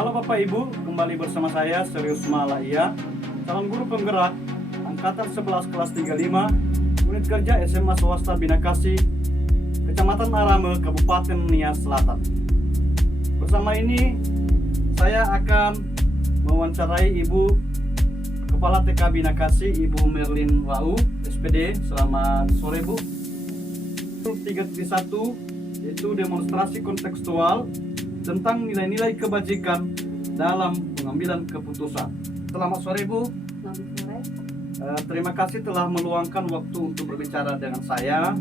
Halo Bapak Ibu, kembali bersama saya Serius Malaya, calon guru penggerak Angkatan 11 kelas 35, unit kerja SMA Swasta Binakasi, Kecamatan Arame, Kabupaten Nias Selatan. Bersama ini saya akan mewawancarai Ibu Kepala TK Binakasi, Ibu Merlin Wau, SPD. Selamat sore Bu. 3.1 yaitu demonstrasi kontekstual tentang nilai-nilai kebajikan dalam pengambilan keputusan. Selamat sore Bu. Selamat sore. Terima kasih telah meluangkan waktu untuk berbicara dengan saya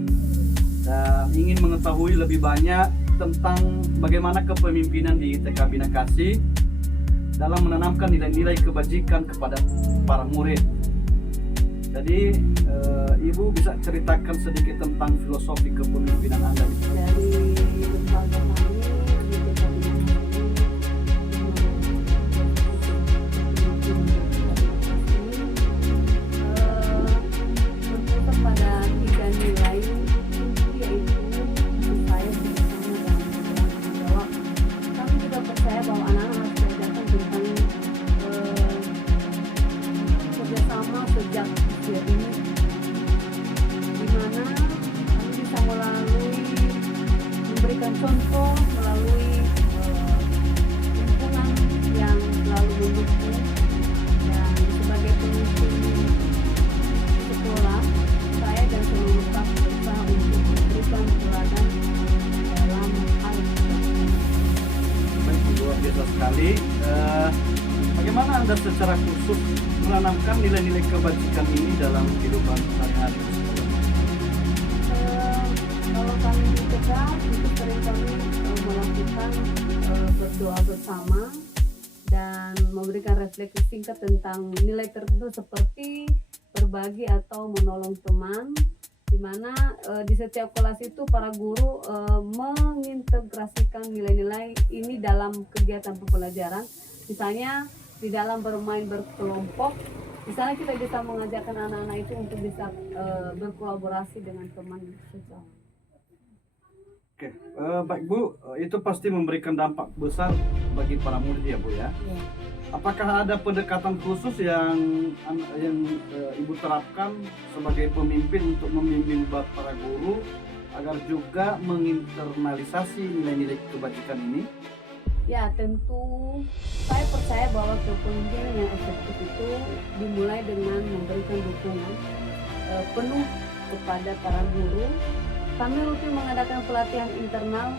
dan ingin mengetahui lebih banyak tentang bagaimana kepemimpinan di TK Binakasi dalam menanamkan nilai-nilai kebajikan kepada para murid. Jadi Ibu bisa ceritakan sedikit tentang filosofi kepemimpinan Anda? Dari lembaga kami di TK berfokus pada 3 nilai, yaitu kasih sayang, bersama, dan bertanggung jawab. Kami juga percaya bahwa anak-anak harus diajarkan tentang kerjasama sejak usia dini, di mana kami bisa melalui memberikan contoh melalui lingkungan yang selalu mendukung, dan sebagai pemimpin sekolah saya dan seluruh staf berusaha untuk memberikan teladan dalam hal tersebut. Baik, luar biasa sekali. Bagaimana Anda secara khusus menanamkan nilai-nilai kebajikan ini dalam kehidupan sehari-hari? Kalau kami di TK itu sering kami melakukan berdoa bersama dan memberikan refleksi singkat tentang nilai tertentu seperti berbagi atau menolong teman, di mana di setiap kelas itu para guru mengintegrasikan nilai-nilai ini dalam kegiatan pembelajaran. Misalnya di dalam bermain berkelompok, misalnya kita bisa mengajarkan anak-anak itu untuk bisa berkolaborasi dengan teman sejauh. Oke, baik Bu, itu pasti memberikan dampak besar bagi para murid ya Bu ya. Ya. Apakah ada pendekatan khusus yang Ibu terapkan sebagai pemimpin untuk membimbing para guru agar juga menginternalisasi nilai-nilai kebajikan ini? Ya, tentu saya percaya bahwa kepemimpinan yang efektif itu dimulai dengan memberikan dukungan penuh kepada para guru. Kami rutin mengadakan pelatihan internal,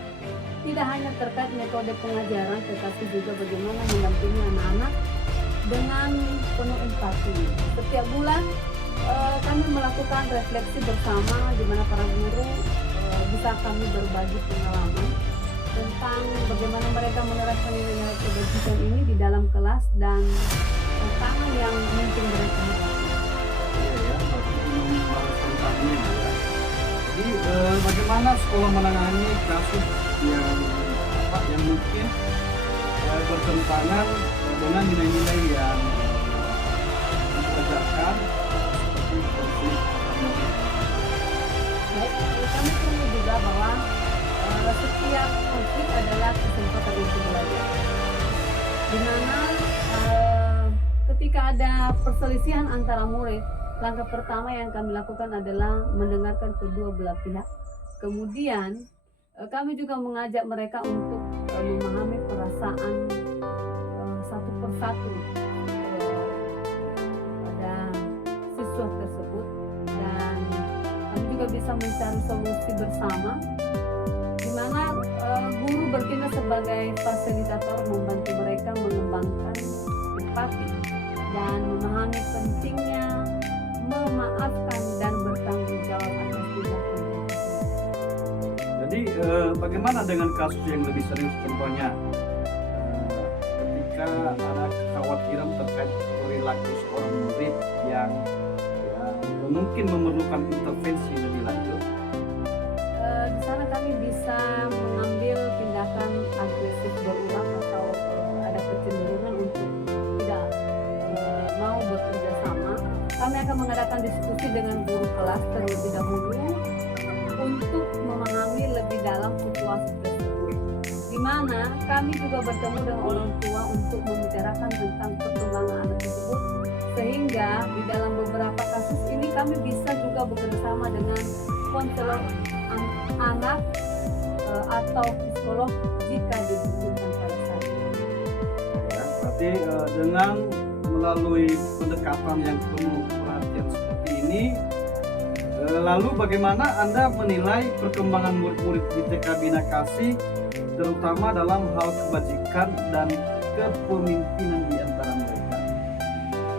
tidak hanya terkait metode pengajaran, tetapi juga bagaimana mendampingi anak-anak dengan penuh empati. Setiap bulan kami melakukan refleksi bersama, di mana para guru bisa kami berbagi pengalaman tentang bagaimana mereka menerapkan nilai-nilai kebajikan ini di dalam kelas dan tantangan yang mungkin mereka hadapi. Iya ya, berarti membahas tentang ini ya. Jadi bagaimana sekolah menangani kasus yang mungkin bertentangan dengan nilai-nilai yang diajarkan seperti konflik antar murid? Baik, kami perlu juga bahwa setiap konflik adalah kesempatan untuk belajar, di mana ketika ada perselisihan antara murid, langkah pertama yang kami lakukan adalah mendengarkan kedua belah pihak. Kemudian kami juga mengajak mereka untuk memahami perasaan satu persatu pada siswa tersebut, dan kami juga bisa mencari solusi bersama, di mana guru bertindak sebagai fasilitator, membantu mereka mengembangkan empati dan memahami pentingnya memaafkan dan bertanggung jawab atas tindakan mereka. Jadi bagaimana dengan kasus yang lebih serius, contohnya ketika ada kekhawatiran terkait perilaku seorang murid yang mungkin memerlukan intervensi lebih lanjut? Di sana kami bisa mengambil tindakan agresif berulang atau ada kecenderungan untuk tidak mau bekerja sama. Kami akan mengadakan diskusi dengan guru kelas terlebih dahulu untuk memahami lebih dalam situasi tersebut, di mana kami juga bertemu dengan orang tua untuk membicarakan tentang perkembangan anak tersebut, sehingga di dalam beberapa kasus ini kami bisa juga bekerjasama dengan konselor anak atau psikolog jika dibutuhkan pada saat itu. Ya, berarti dengan melalui pendekatan yang penuh perhatian seperti ini, lalu bagaimana Anda menilai perkembangan murid-murid di TK Bina Kasih, terutama dalam hal kebajikan dan kepemimpinan di antara mereka?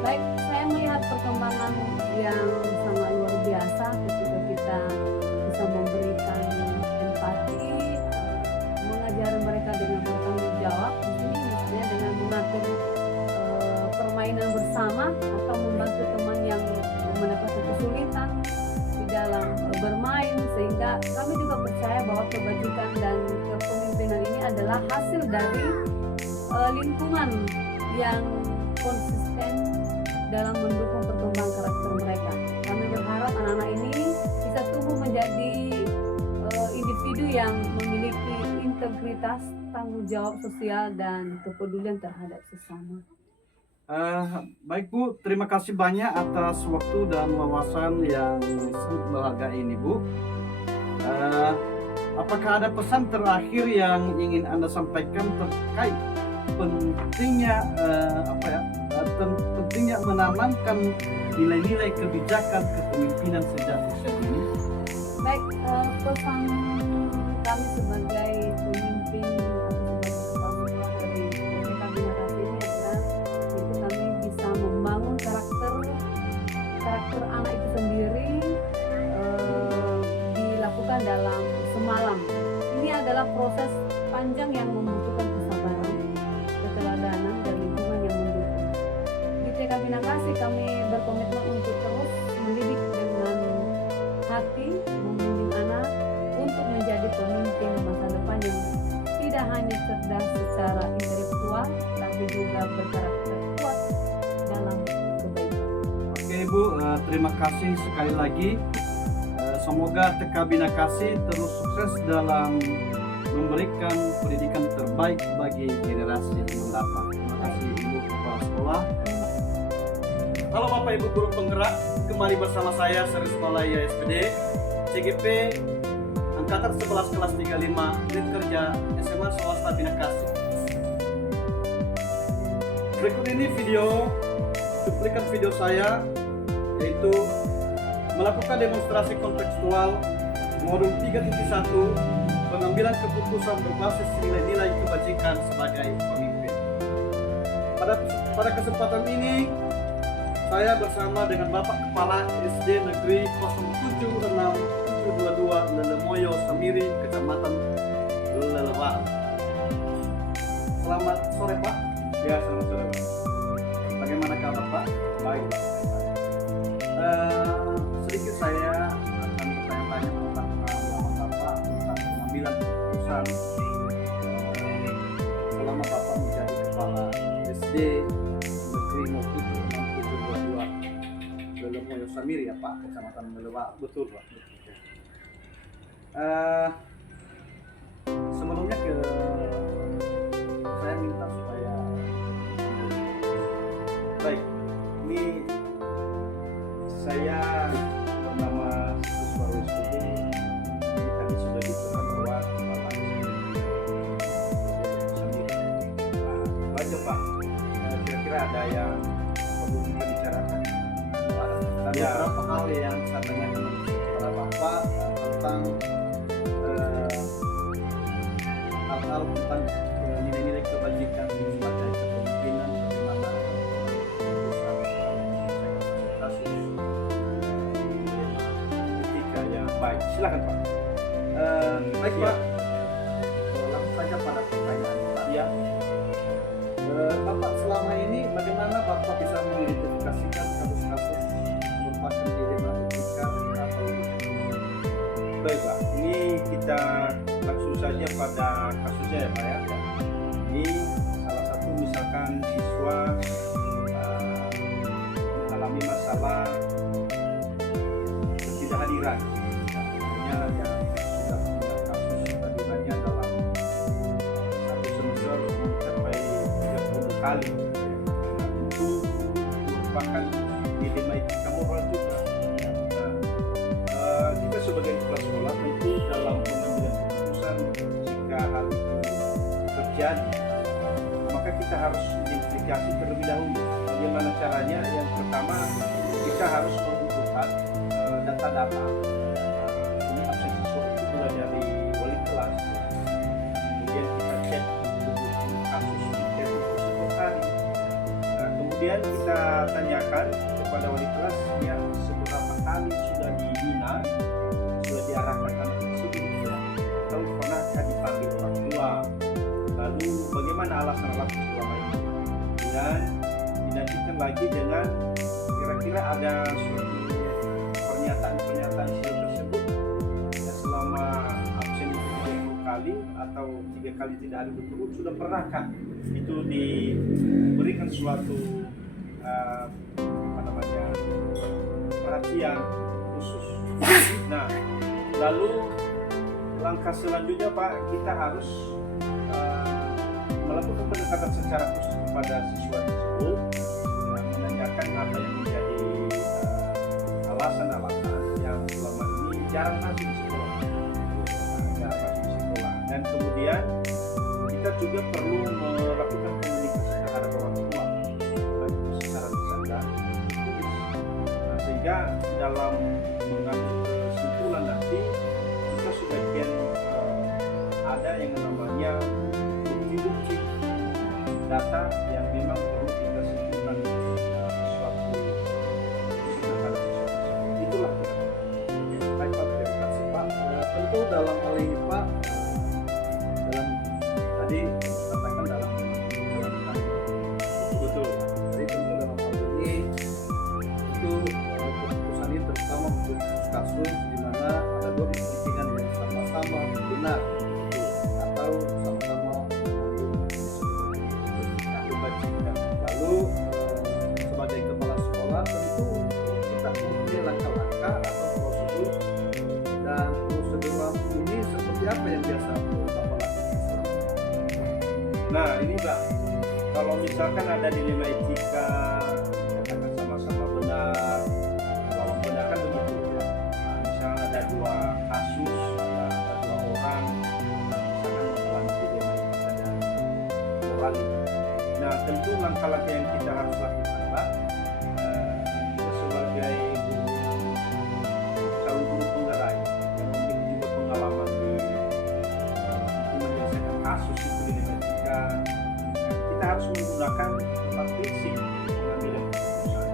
Baik, saya melihat perkembangan yang sangat luar biasa ketika kita bisa memberikan empati, mengajar mereka dengan bertanggung jawab, di sini misalnya dengan mengatur permainan bersama atau membantu teman yang mendapatkan kesulitan di dalam bermain, sehingga kami juga percaya bahwa kebajikan dan kepemimpinan ini adalah hasil dari lingkungan yang konsisten dalam mendukung perkembangan karakter mereka. Kami berharap anak-anak ini bisa tumbuh menjadi individu yang memiliki integritas, tanggung jawab sosial, dan kepedulian terhadap sesama. Baik Bu, terima kasih banyak atas waktu dan wawasan yang sangat berharga ini Bu. Apakah ada pesan terakhir yang ingin Anda sampaikan terkait pentingnya pentingnya menanamkan nilai-nilai kebijakan kepemimpinan sejak usia dini? Baik, pesan kami sebagai pemimpin atau sebagai kepala sekolah dari TK Bina Kasih ini adalah yaitu kami bisa membangun karakter anak itu sendiri, dilakukan dalam semalam. Ini adalah proses panjang yang membutuhkan kesabaran, keteladanan, dan lingkungan yang mendukung. Di TK Bina Kasih kami berkomitmen untuk terus mendidik dengan hati, membimbing anak untuk menjadi pemimpin masa depan yang tidak hanya cerdas secara intelektual, tapi juga berkarakter kuat dalam kebaikan. Oke Bu, terima kasih sekali lagi. Semoga TK Bina Kasih terus sukses dalam memberikan pendidikan terbaik bagi generasi mendatang. Terima kasih Ibu Kepala Sekolah. Halo Bapak Ibu Guru Penggerak, kembali bersama saya Serius Malaya SPD, CGP Angkatan 11 kelas 35, unit kerja SMA Swasta Bina Kasih. Berikut ini cuplikan video saya, yaitu melakukan demonstrasi kontekstual modul 3.1 pengambilan keputusan berbasis nilai-nilai kebajikan sebagai pemimpin. Pada kesempatan ini saya bersama dengan Bapak Kepala SD Negeri 07622 Lelemoyo Samiri, Kecamatan Lelewar. Selamat sore Pak. Ya, selamat sore Pak. Bagaimana kabar Pak? Baik Pak. Sedikit saya akan bertanya-tanya tentang pengalaman Bapak tentang pengambilan keputusan selama Bapak menjadi Kepala SD Negeri 07622 Lelemoyo Samiri ya Pak, Kecamatan Lelewar. Betul Pak. Sebelumnya saya minta supaya baik, ini saya bernama Suswaro SPD. Ini tadi sudah diterangkan bahwa kepala sendiri. Baca Pak, kira-kira ada yang perlu kita bicarakan? Ada beberapa hal yang saya tanyakan kepada Bapak tentang hal-hal tentang nilai-nilai kebajikan sebagai kepemimpinan, bagaimana etika yang baik. Silakan Pak. Baik Pak. Langsung saja pada pertanyaan Pak. Ya. Bapak selama ini bagaimana Bapak bisa mengidentifikasikan kasus-kasus merupakan dilema etika atau? Baik Pak, ini kita langsung saja pada kasusnya ya Pak ya. Ini salah satu misalkan siswa mengalami masalah ketidakhadiran. Artinya yang sudah punya kasus kehadirannya dalam kali. Itu merupakan dilema etika moral juga. Kita sebagai kepala sekolah tentu dalam pengambilan keputusan jika hal itu terjadi, maka kita harus identifikasi terlebih dahulu. Bagaimana caranya? Yang pertama, kita harus mengumpulkan data-data. Ini absen siswa itu mulai dari wali kelas, kemudian kita cek kasus setiap hari. Kemudian kita tanyakan kepada wali kelas ya seberapa kali sudah dibina, sudah diarahkan anak tersebut, atau pernahkah dipanggil orang tua, lalu bagaimana alasan-alasan selama ini, dan dilanjutkan lagi dengan kira-kira ada suatu pernyataan siswa tersebut ya selama absen itu 30 kali atau 3 kali tidak ada berturut, sudah pernahkah itu diberikan suatu perhatian khusus. Nah, lalu langkah selanjutnya Pak, kita harus melakukan pendekatan secara khusus kepada siswa tersebut, menanyakan apa yang menjadi alasan-alasan yang selama ini jarang masuk di sekolah, dan kemudian kita juga perlu melakukan komunikasi terhadap orang tua baik itu secara lisan dan tulis. Sehingga dalam mengambil kesimpulan nanti kita sudah ada yang namanya bukti-bukti data yang memang perlu kita simpulkan suatu terhadap sesuatu. Itulah baik Pak, terima kasih Pak. Tentu dalam hal ini Pak, dalam tadi katakan dalam Betul. jadi tentu dalam hal ini itu keputusan ini terutama untuk kasus di mana ada dua kepentingan yang sama-sama benar atau sama-sama kebajikan. Lalu sebagai kepala sekolah tentu kita mempunyai langkah-langkah atau prosedur, dan prosedur ini seperti apa yang biasa Bapak lakukan? Nah ini Mbak, kalau misalkan ada dilema etika, katakan sama-sama benar, kalau benar kan begitu ya. Nah, misalnya ada dua kasus, ada dua orang, misalkan mengalami dilema etika dan moral. Nah tentu langkah-langkah yang kita harus lakukan Mbak, kita sebagai calon guru penggerak yang memiliki juga pengalaman di menyelesaikan kasus itu dilema etika, kita harus menggunakan 4 prinsip pengambilan keputusan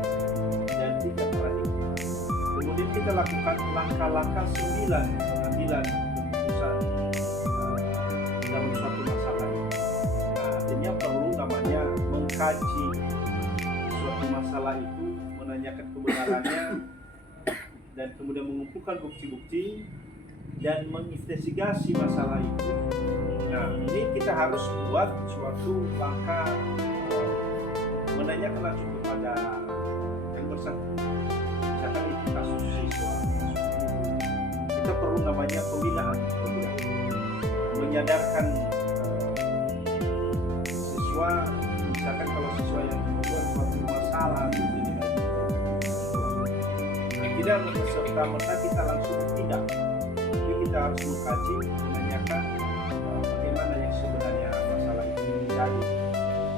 dan 3 paradigma. Kemudian kita lakukan langkah-langkah 9 pengambilan keputusan dalam suatu masalah. Nah, artinya perlu namanya mengkaji suatu masalah itu, menanyakan kebenarannya, dan kemudian mengumpulkan bukti-bukti dan menginvestigasi masalah itu. Nah, ini kita harus buat suatu langkah menanyakan langsung kepada yang bersangkutan. Misalkan itu kasus siswa, kita perlu namanya pembinaan, menyadarkan siswa. Misalkan kalau siswa yang membuat suatu masalah tidak serta-merta kita langsung tidak, tapi kita harus mengkaji, menanyakan bagaimana yang sebenarnya masalah itu terjadi,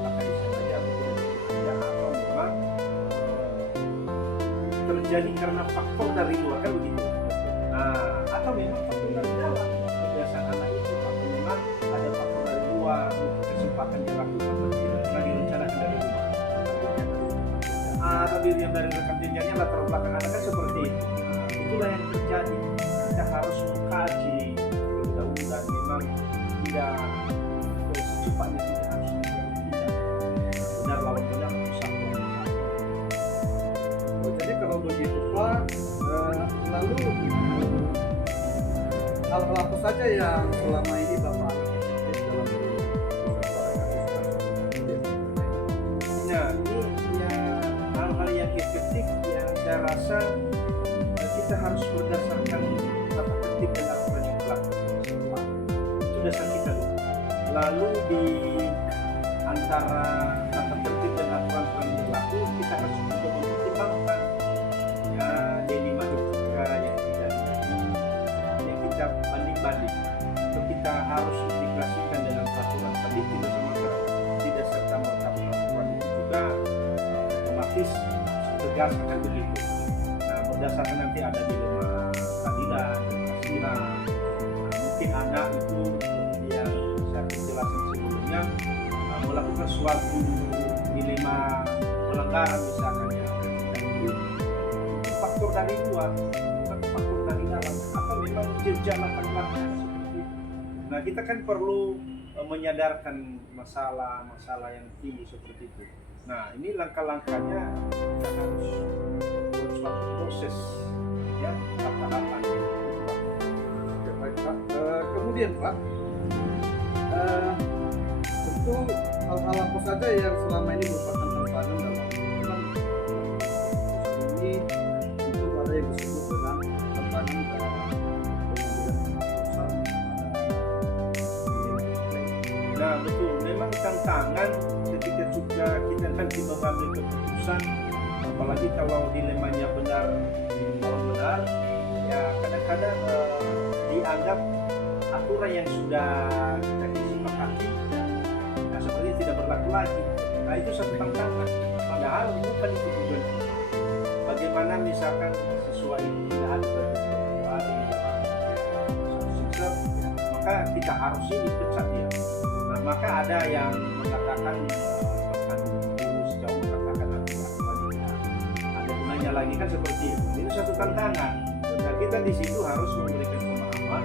apakah disengaja atau tidak disengaja, atau memang terjadi karena faktor dari luar, kan begitu. Nah, atau memang faktor dari dalam kebiasaan anak itu, atau memang ada faktor dari luar, kesempatan yang lakukan tidak pernah direncanakan dari rumah, atau diri yang dari rekam jejaknya latar belakang anak kan seperti itu. Nah, itulah yang terjadi. Kita harus mengkaji terlebih dahulu, dan memang tidak secepatnya tidak harus tidak benar lawan benar, usah. Jadi kalau begitu Pak, lalu hal-hal apa saja yang selama ini Bapak lakukan dalam Nah, ini ya hal-hal yang efektif yang saya rasa kita harus berdasarkan tata tertib dan aturan yang berlaku. Itu dasar kita dulu. Lalu di antara tata kita harus juga mempertimbangkan ya dilema etika yang terjadi, yang kita banding-banding, atau kita harus integrasikan dengan peraturan, tapi tidak serta merta peraturan itu juga otomatis tegas kan begitu. Nah, berdasarkan nanti ada dilema keadilan dan kasihan. Mungkin anak itu yang saya jelaskan sebelumnya melakukan suatu dilema pelanggaran misalkan ya, itu faktor dari luar, bukan faktor dari dalam, atau memang jejak latar belakang seperti itu. Nah, kita kan perlu menyadarkan masalah yang tinggi seperti itu. Nah, ini langkah-langkahnya kita harus buat suatu proses ya, tahapan-tahapannya. Oke, baik Pak. Kemudian Pak, tentu hal-hal apa saja yang selama ini merupakan tantangan dalam ini, itu ada yang disebut dengan tantangan dalam pengambilan keputusan. Nah, betul. Memang tantangan ketika juga kita nanti mengambil keputusan, apalagi kalau dilemanya benar ya kadang-kadang dianggap aturan yang sudah kita disepakati nah seperti tidak berlaku lagi. Nah, itu satu tantangan, padahal bukan itu tujuan. Bagaimana misalkan siswa itu tidak ada hari maka kita harus ini pecat dia. Nah, maka ada yang mengatakan bahkan guru sejauh mengatakan ada gunanya lagi kan seperti itu. Itu satu tantangan. Dan kita di situ harus memberikan pemahaman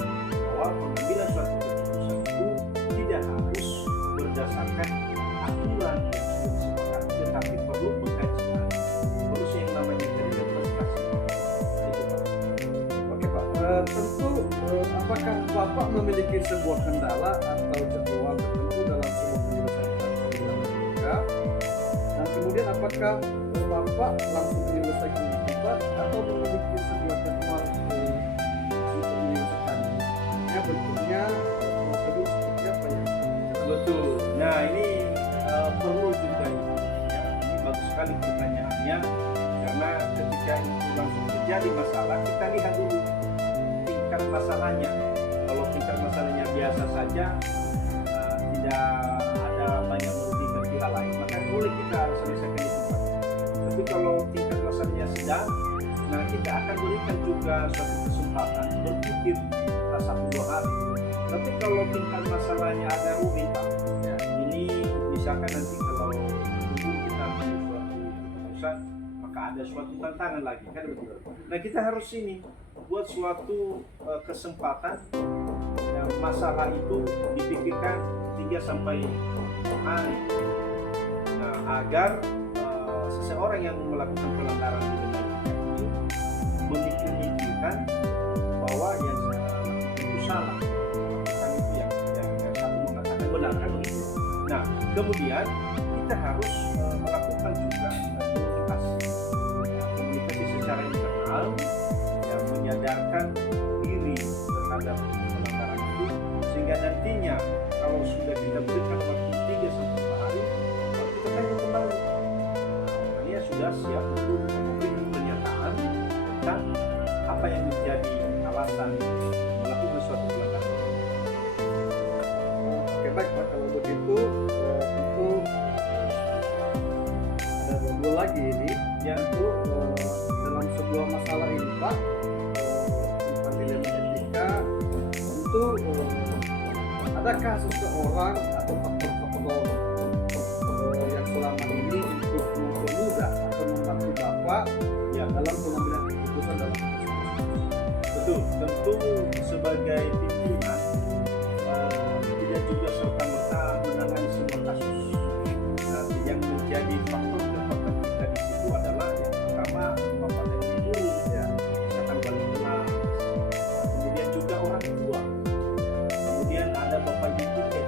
bahwa pengambilan suatu keputusan itu tidak harus berdasarkan aturan yang sudah disepakati, tetapi perlu pengkajian, perlu yang namanya kerja prestasi. Oke Pak, tentu apakah Bapak memiliki sebuah kendala atau jadwal tertentu dalam sebuah penyelesaian mereka? Dan kemudian apakah Bapak langsung menyelesaikan di tempat atau memiliki sebuah jadwal untuk menyelesaikannya? Bentuknya prosedur seperti apa yang betul. Nah, ini perlu juga ya. Ini bagus sekali pertanyaannya karena ketika itu langsung terjadi masalah, kita lihat dulu tingkat masalahnya. Kalau tingkat masalahnya biasa saja, tidak ada banyak merugikan pihak lain, maka boleh kita selesaikan itu. Tapi kalau tingkat masalahnya sedang, nah kita akan berikan juga suatu kesempatan berpikir 1-2 hari. Tapi kalau tingkat masalahnya agak rumit, Pak, ya, ini misalkan nanti kalau kita ambil suatu keputusan, maka ada suatu tantangan lagi, kan betul. Nah, kita harus ini buat suatu kesempatan yang masalah itu dipikirkan 3-6 hari. Nah, agar seseorang yang melakukan pelanggaran di dalam ini memikirkan bahwa yang saya lakukan itu salah, bukan itu yang satu mengatakan benar kan begitu. Nah, kemudian kita harus melakukan juga komunikasi secara internal yang menyadarkan diri terhadap pelanggaran itu, sehingga nantinya kalau sudah kita berikan waktu 3-4 hari, lalu kita tanya kembali, dia sudah siap untuk memberikan pernyataan tentang apa yang menjadi alasan melakukan suatu pelanggaran. Oke, baik Pak, kalau begitu tentu ada dua lagi ini, yaitu dalam sebuah masalah ini Pak, tentang dilema etika, tentu adakah seseorang atau faktor-faktor yang selama ini untuk mempermudah atau membantu Bapak ya dalam pengambilan keputusan dalam kasus? Betul, tentu sebagai pimpinan tidak juga serta-merta menangani semua kasus. Nah, yang menjadi faktor kekuatan kita di situ adalah yang pertama bapak dan ibu, ya, misalkan wali kelas, kemudian juga orang tua, kemudian ada bapak ibu tiket,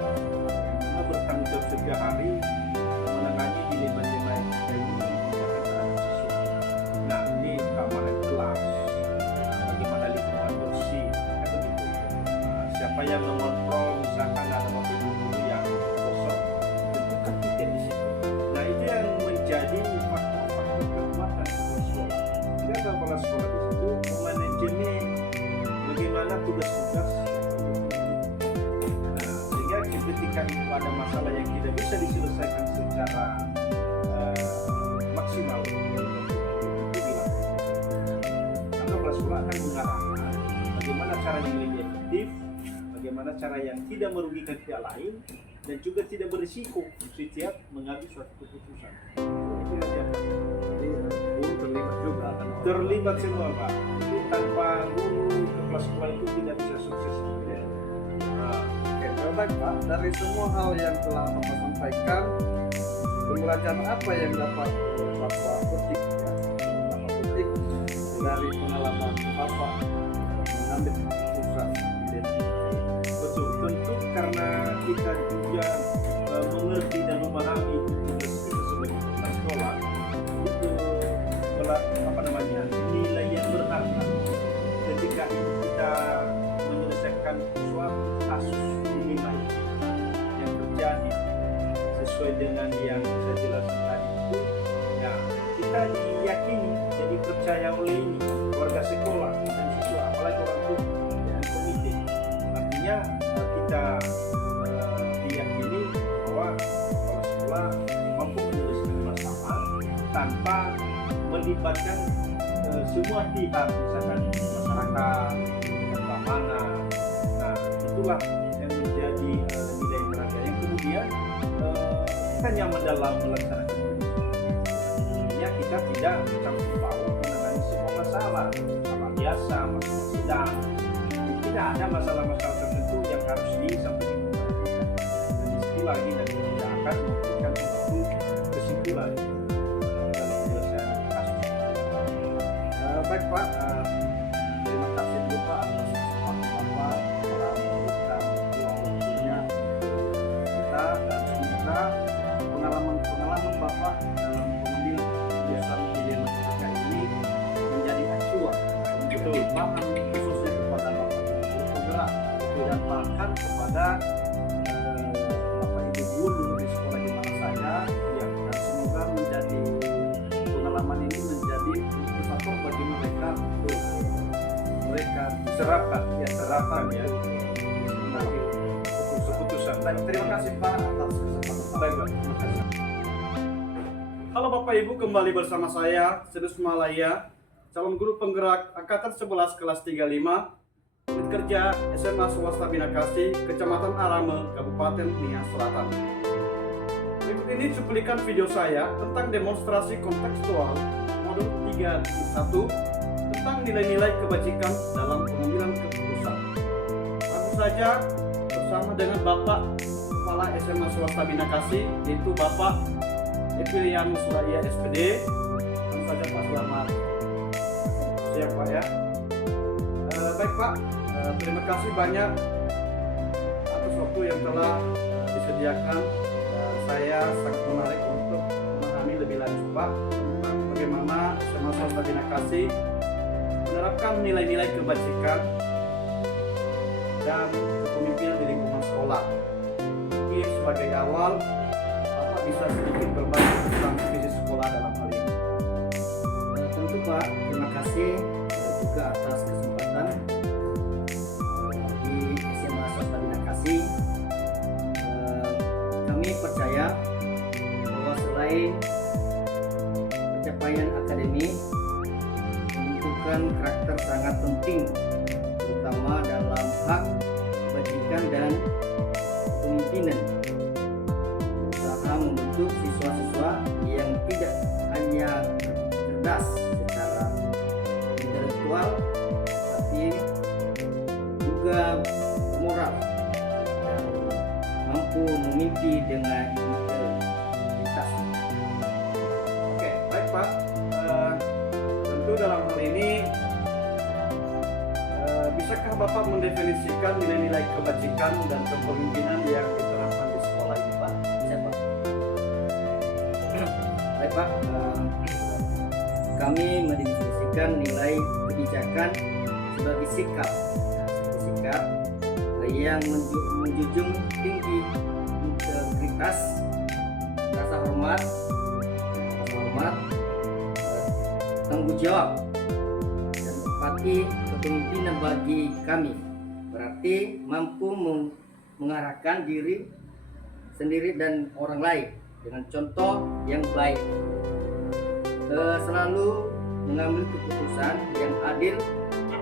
masalah yang tidak bisa diselesaikan secara maksimal, anggaplah sekolah akan mengarahkan bagaimana cara yang lebih efektif, bagaimana cara yang tidak merugikan pihak lain dan juga tidak berisiko setiap mengambil suatu keputusan. Itu saja. Jadi guru terlibat juga kan? Terlibat semua, Pak. Itu tanpa guru kepala sekolah itu tidak bisa sukses. Oke, baik Pak. Dari semua hal yang telah Bapak sampaikan, pembelajaran apa yang dapat Bapak petik, ya? Bapak petik dari pengalaman Bapak mengambil keputusan di Betul, tentu karena kita juga mengerti dan memahami tugas kita sebagai kepala sekolah itu nilai yang berharga ketika itu kita menyelesaikan suatu kasus minimal yang terjadi sesuai dengan yang saya jelaskan tadi itu, ya kita diyakini jadi percaya oleh ini warga sekolah dan siswa, apalagi orang tua dan komite. Artinya kita diyakini bahwa kepala sekolah mampu menyelesaikan masalah tanpa melibatkan semua pihak, misalkan masyarakat, keamanan. Nah, itulah yang menjadi nilai berharga yang kemudian kita nyaman dalam melaksanakan tugas. Artinya kita tidak campur baur menangani semua masalah biasa, masalah sedang. Tidak ada masalah-masalah tertentu yang harus disampaikan kepada kita. Dan di situ lagi dan tidak akan memberikan suatu kesimpulan dalam penyelesaian kasus. Baik Pak, terima kasih dulu Pak atas kesempatan Bapak telah memberikan waktunya kita, dan semoga pengalaman Bapak dalam mengambil keputusan pilihan ketika ini menjadi acuan untuk pertimbangan khususnya kepada Bapak Ibu penggerak dan bahkan kepada Bapak Ibu guru di sekolah di mana saja, ya, dan semoga menjadi pengalaman ini menjadi motivator bagi mereka untuk mereka Serapkan serapkan ya mengambil keputusan. Baik, terima kasih Pak atas kesempatan. Baik, terima kasih. Halo Bapak Ibu, kembali bersama saya Serius Malaya, calon guru penggerak Angkatan 11 kelas 35, unit kerja SMA Swasta Binakasi, Kecamatan Arame, Kabupaten Nia Selatan. Berikut ini cuplikan video saya tentang demonstrasi kontekstual modul 3.1 tentang nilai-nilai kebajikan dalam pengambilan keputusan. Langsung saja bersama dengan Bapak Kepala SMA Swasta Binakasi, yaitu Bapak Epilianus Laia SPD. Langsung saja Pak, selamat siang Pak ya. Baik Pak, terima kasih banyak atas waktu yang telah disediakan. Saya sangat menarik untuk memahami lebih lanjut Pak tentang bagaimana SMA Swasta Binakasi menerapkan nilai-nilai kebajikan dan kepemimpinan di lingkungan sekolah. Mungkin sebagai awal, Bapak bisa sedikit berbagi tentang visi sekolah dalam hal ini. Tentu Pak, terima kasih juga atas kesempatan di SMA Swasta Binakasi. Kami percaya bahwa selain pencapaian akademik, menentukan karakter sangat penting, terutama dalam hak kebajikan dan kepemimpinan. Usaha membentuk siswa-siswa yang tidak hanya cerdas secara intelektual, tapi juga moral dan mampu memimpi dengan integritas. Oke, baik Pak. Tentu dalam hal ini bisakah Bapak mendefinisikan nilai-nilai kebajikan dan kepemimpinan yang diterapkan di sekolah ini Pak? Bisa Pak? Baik Pak, kami mendefinisikan nilai kebijakan sebagai sikap yang menjunjung tinggi integritas, rasa hormat, tanggung jawab, dan empati kepemimpinan bagi kami. Berarti mampu mengarahkan diri sendiri dan orang lain dengan contoh yang baik. Selalu mengambil keputusan yang adil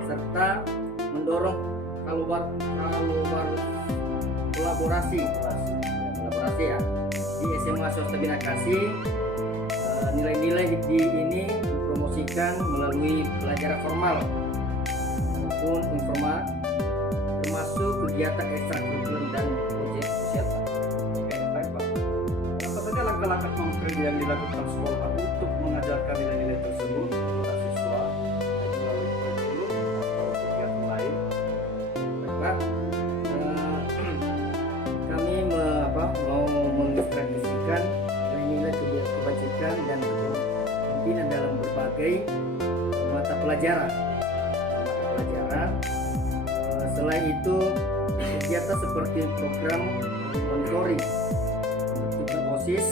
serta mendorong kolaborasi ya di SMA Swasta Bina Kasih. Nilai-nilai ini dipromosikan melalui pelajaran formal maupun informal, termasuk kegiatan ekstrakurikuler dan proyek sosial. Oke, baik Pak. Apa saja langkah-langkah konkret yang dilakukan sekolah Pak untuk mengajarkan nilai-nilai tersebut kepada siswa melalui kurikulum atau kegiatan lain? Baik, Pak. Kami mau menginstruksikan nilai-nilai kebajikan dan kepemimpinan dalam berbagai mata pelajaran. Selain itu, kegiatan seperti program monitoring, pembentukan OSIS,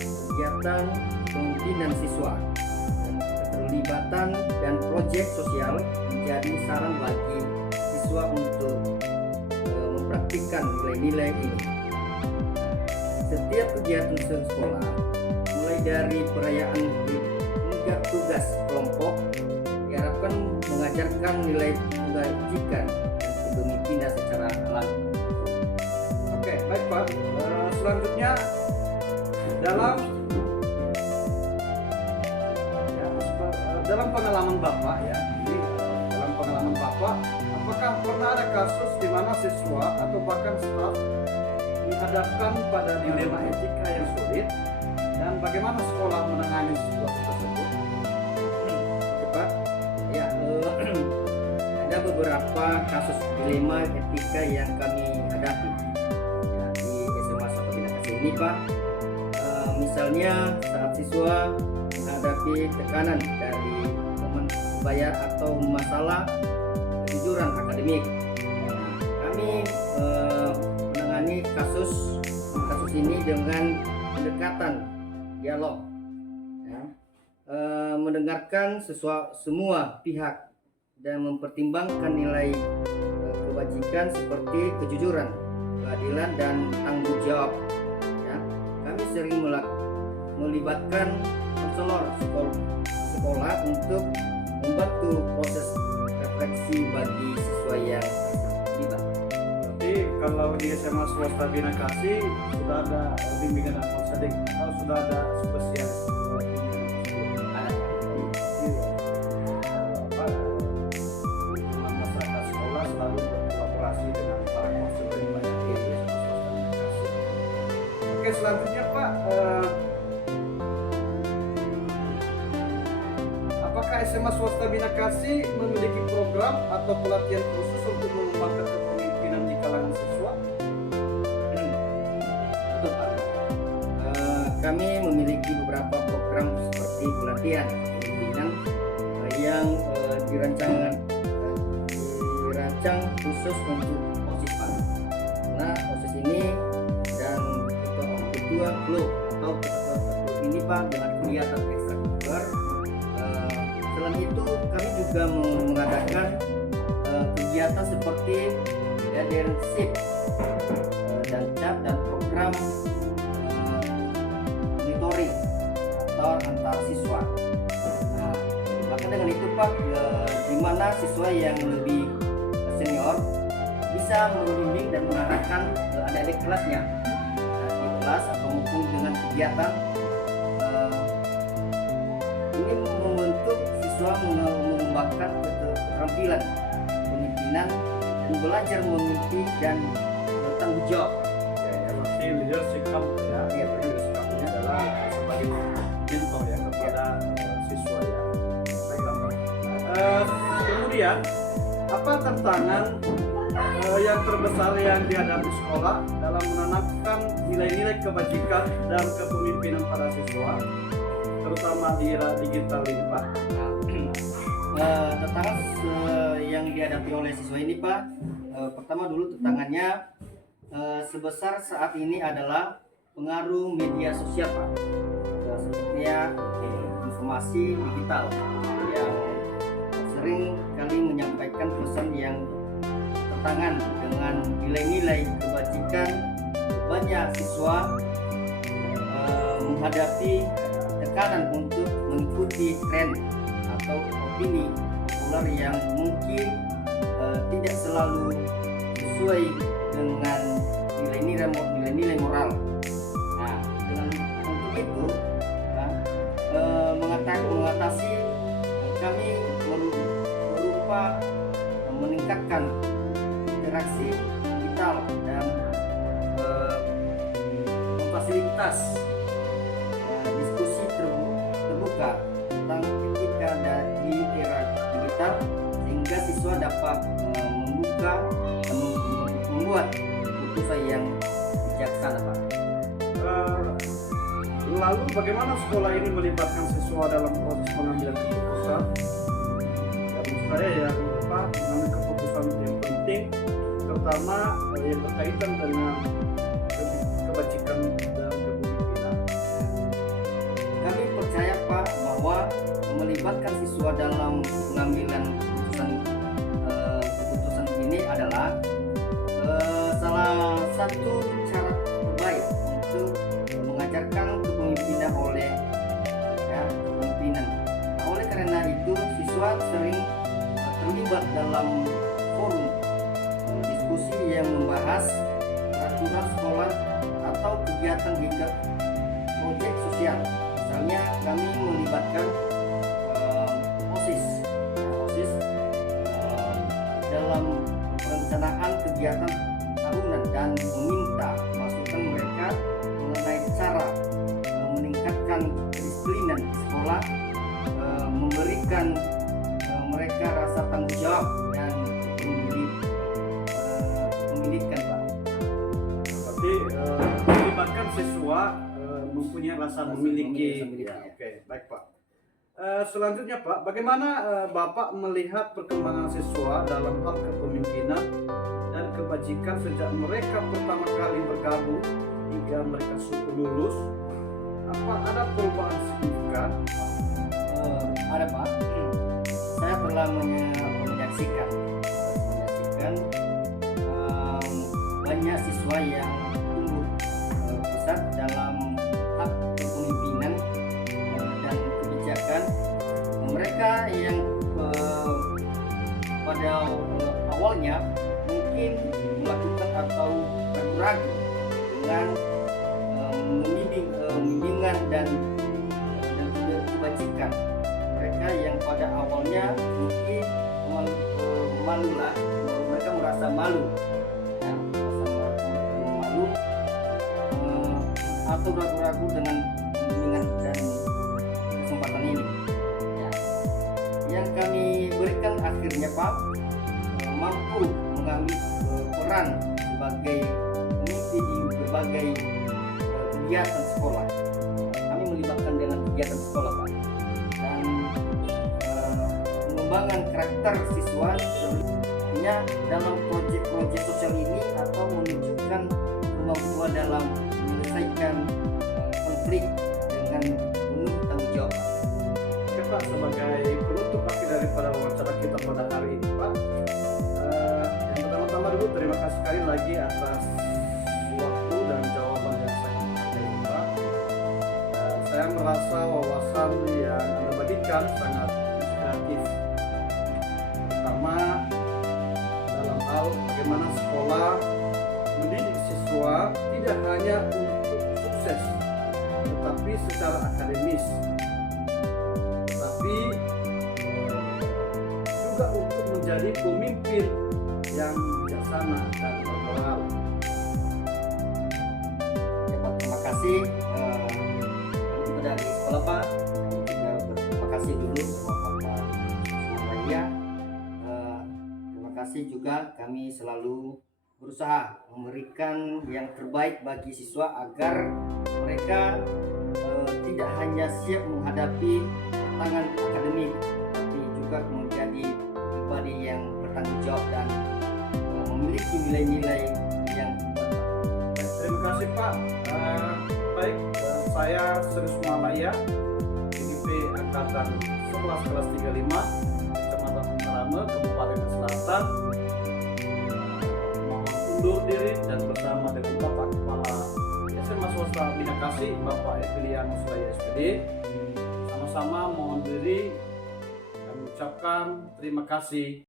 kegiatan kepemimpinan siswa, dan keterlibatan dan proyek sosial menjadi saran bagi siswa untuk mempraktikkan nilai-nilai ini. Setiap kegiatan sekolah, mulai dari perayaan hingga tugas kelompok, diharapkan mengajarkan nilai kebajikan dan kepemimpinan secara alami. Oke, baik Pak. Selanjutnya dalam pengalaman Bapak ya, ini dalam pengalaman Bapak, apakah pernah ada kasus di mana siswa atau bahkan staf dihadapkan pada dilema etika yang sulit dan bagaimana sekolah menangani situasi tersebut? Pak, ya ada beberapa kasus dilema etika yang kami hadapi ya, di SMA Swasta Bina Kasih ini, Pak. Misalnya saat siswa menghadapi tekanan dari teman sebaya atau masalah kejujuran akademik, kami menangani kasus ini dengan pendekatan dialog, ya. Mendengarkan semua pihak dan mempertimbangkan nilai kebajikan seperti kejujuran, keadilan, dan tanggung jawab. Ya. Kami sering melibatkan konselor sekolah untuk membantu proses refleksi bagi siswa yang terlibat. Jadi kalau di SMA Swasta Bina Kasih sudah ada bimbingan dan konseling atau sudah ada spesialis? Masyarakat sekolah selalu berkolaborasi dengan para konselor yang banyak di SMA Swasta Bina Kasih. Oke, selanjutnya Pak, apakah SMA Swasta Bina Kasih memiliki program atau pelatihan khusus untuk mengembangkan kepemimpinan di kalangan siswa? Betul, Pak. Kami memiliki beberapa program seperti pelatihan kepemimpinan yang dirancang khusus untuk OSIS, Pak. Nah, OSIS ini dan ketua klub atau ketua ini, Pak, dengan kegiatan ekstrakurikuler. Selain itu, kami juga mengadakan kegiatan seperti leadership dan CAP dan program monitoring antar siswa. Nah, bahkan dengan itu, Pak, di mana siswa yang lebih senior bisa membimbing dan mengarahkan adik-adik kelasnya di kelas atau maupun dengan kegiatan ini membentuk siswa mengembangkan keterampilan kepemimpinan dan belajar memimpin dan bertanggung jawab. Ya, masih leadership kamu ya. Iya, Leadership kamunya adalah sebagai mentor ya kepada siswa ya. Baiklah Pak. Kemudian apa tantangan yang terbesar yang dihadapi sekolah dalam menanamkan nilai-nilai kebajikan dan kepemimpinan para siswa, terutama di era digital ini, Pak? Tantangan yang dihadapi oleh siswa ini, Pak, pertama dulu tantangannya sebesar saat ini adalah pengaruh media sosial, Pak. Sepertinya informasi digital yang sering kali menyampaikan pesan yang bertentangan dengan nilai-nilai kebajikan, banyak siswa menghadapi tekanan untuk mengikuti tren atau opini populer yang mungkin tidak selalu sesuai dengan nilai-nilai moral. Nah, untuk itu mengatasi kami berupa meningkatkan interaksi digital dan memfasilitas diskusi terbuka tentang etika di era digital sehingga siswa dapat membuka dan membuat keputusan yang bijaksana, Pak. Lalu bagaimana sekolah ini melibatkan siswa dalam proses pengambilan keputusan? Ya, menurut saya yang mengambil keputusan yang penting, terutama yang berkaitan dengan kebajikan dan kepemimpinan. Kami percaya, Pak, bahwa melibatkan siswa dalam pengambilan keputusan ini adalah salah satu cara terbaik untuk mengajarkan kepemimpinan kepemimpinan. Nah, oleh karena itu siswa sering terlibat dalam forum diskusi yang membahas peraturan sekolah atau kegiatan hingga proyek sosial. Misalnya kami melibatkan OSIS dalam perencanaan kegiatan tahunan dan meminta masukan mereka mengenai cara meningkatkan kedisiplinan di sekolah, memberikan mereka rasa tanggung jawab dan pendidikan, Pak. Berarti melibatkan siswa mempunyai rasa memiliki. memiliki. Ya, oke, baik Pak. Selanjutnya Pak, bagaimana Bapak melihat perkembangan siswa dalam hal kepemimpinan dan kebajikan sejak mereka pertama kali bergabung hingga mereka lulus? Apa ada perubahan signifikan? Ada, Pak. Saya telah menyaksikan banyak siswa yang tumbuh pesat dalam hak kepemimpinan dan kebijakan. Mereka yang pada awalnya mungkin melakukan atau ragu-ragu dengan bimbingan dan kebajikan. Mereka yang pada awalnya mungkin mereka merasa malu, ya, atau ragu-ragu dengan bimbingan dan kesempatan ini. Ya. Yang kami berikan akhirnya, Pak, mampu mengambil peran sebagai pemimpin di berbagai kegiatan sekolah. Kami melibatkan dengan kegiatan sekolah, Pak, dan pengembangan karakter siswa tentunya dalam proyek-proyek sosial ini atau menunjukkan kemampuan dalam menyelesaikan konflik dengan penuh tanggung jawab. Oke Pak, sebagai penutup akhir daripada wawancara kita pada hari ini Pak, yang pertama-tama dulu terima kasih sekali lagi atas waktu dan jawaban yang saya berikan Pak. Saya merasa wawasan yang Anda bagikan sangat inspiratif, pertama dalam hal bagaimana sekolah mendidik siswa tidak hanya untuk sukses tetapi secara akademis, tetapi juga untuk menjadi pemimpin yang bijaksana dan bermoral. Ya, Pak, terima kasih dari sekolah, Pak. Juga terima kasih dulu sama Bapak Sumaraya. Terima kasih juga, kami selalu berusaha memberikan yang terbaik bagi siswa agar mereka tidak hanya siap menghadapi tantangan akademik, tapi juga menjadi pribadi yang bertanggung jawab dan memiliki nilai-nilai yang kuat. Terima kasih Pak. Baik, saya Serius Malaya, PDP Angkatan 11 kelas 35, Kecamatan Arame, Kabupaten Selatan. Mohon undur diri dan bersama dengan Bapak Kepala Swasta Binakasi, Bapak Eviliano Sulaya SPD. Sama-sama mohon diri kami ucapkan terima kasih.